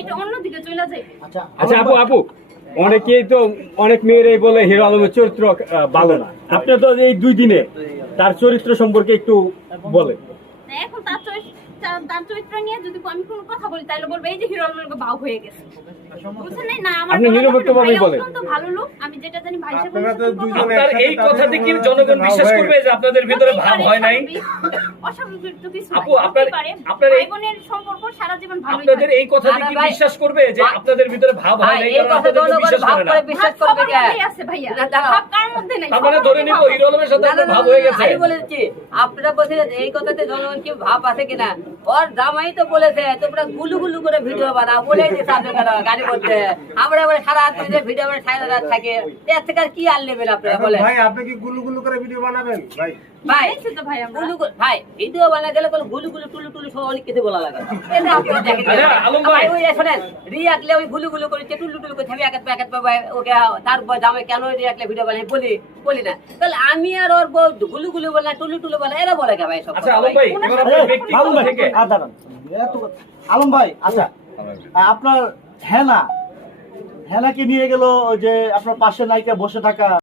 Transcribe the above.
এটা অন্যদিকে চলে যায়। আচ্ছা আচ্ছা আপু অনেকেই তো অনেক মেয়েরাই বলে হিরো আলমের চরিত্র ভালো না। আপনি তো এই 2 দিনে তার চরিত্র সম্পর্কে একটু বলেন। এখন তার চরিত্র নিয়ে যদি আমি কোনো কথা বলি তাহলে বলবে এই যে হিরো আলমের ভাব হয়ে গেছে, বুঝছেন না? আমার আপনি নিরপেক্ষভাবেই বলেন। অত্যন্ত ভালো লোক, আমি যেটা জানি ভাই সাহেব আপনার এই কথাতে কি জনগণ বিশ্বাস করবে যে আপনাদের ভিতরে ভাব হয় নাই? অস্বাভাবিক তো কিছু আপু, আপনার ভাই বোনের সম্পর্ক সারা জীবন ভালো। আপনাদের এই কথাতে কি বিশ্বাস করবে যে আপনাদের ভিতরে ভাব হয় নাই? কারণ আপনাদের তো বিশ্বাস করে না। বিশ্বাস করবে কে আছে ভাইয়া? ভাব কার মধ্যে নাই? তার মানে ধরে নিব হিরো আলমের সাথে আপনার ভাব হয়ে গেছে। আমি বলেছি আপনারা বলছেন এই কথাতে জনগণ কি ভাব আছে কিনা, ওর জামাই তো বলেছে তোমরা গুলু গুলু করে ভিডিও বানাও, বলেই দিচ্ছে আপনারা গাড়ি করতে, আমরা এবারে সারা রাত ধরে ভিডিও মানে সারা রাত থাকে, এর থেকে আর কি আর নেবেন আপনারা বলেন? ভাই আপনি কি গুলু গুলু করে ভিডিও বানাবেন ভাই? ভাই দেখছি তো ভাই আমরা। ভাই ভিডিও বানা গেলে কোনো গুলু গুলু টুলু টুলু সব অনেক কিছু বলা লাগে। এটা আপনারা দেখেন। আচ্ছা, আলম ভাই। ওই শোনেন রিয়াকলে ওই গুলু গুলু করে টুলু টুলু করে থামি একাত প্যাকেট পাবে ওকে, তারপর জামাই কেন রিয়াকলে ভিডিও বানাই বলি না, তাহলে আমি আর ওর গুলু গুলু বলা টুলু টুলু বলা এরা বলে কে ভাই? সব আচ্ছা আলম ভাই, এবার আপনার ব্যক্তিগত আলম ভাই থেকে দাঁড়ান। আলম ভাই আচ্ছা আপনার হেনাকে নিয়ে গেল ওই যে আপনার পাশে নায়িকা বসে থাকা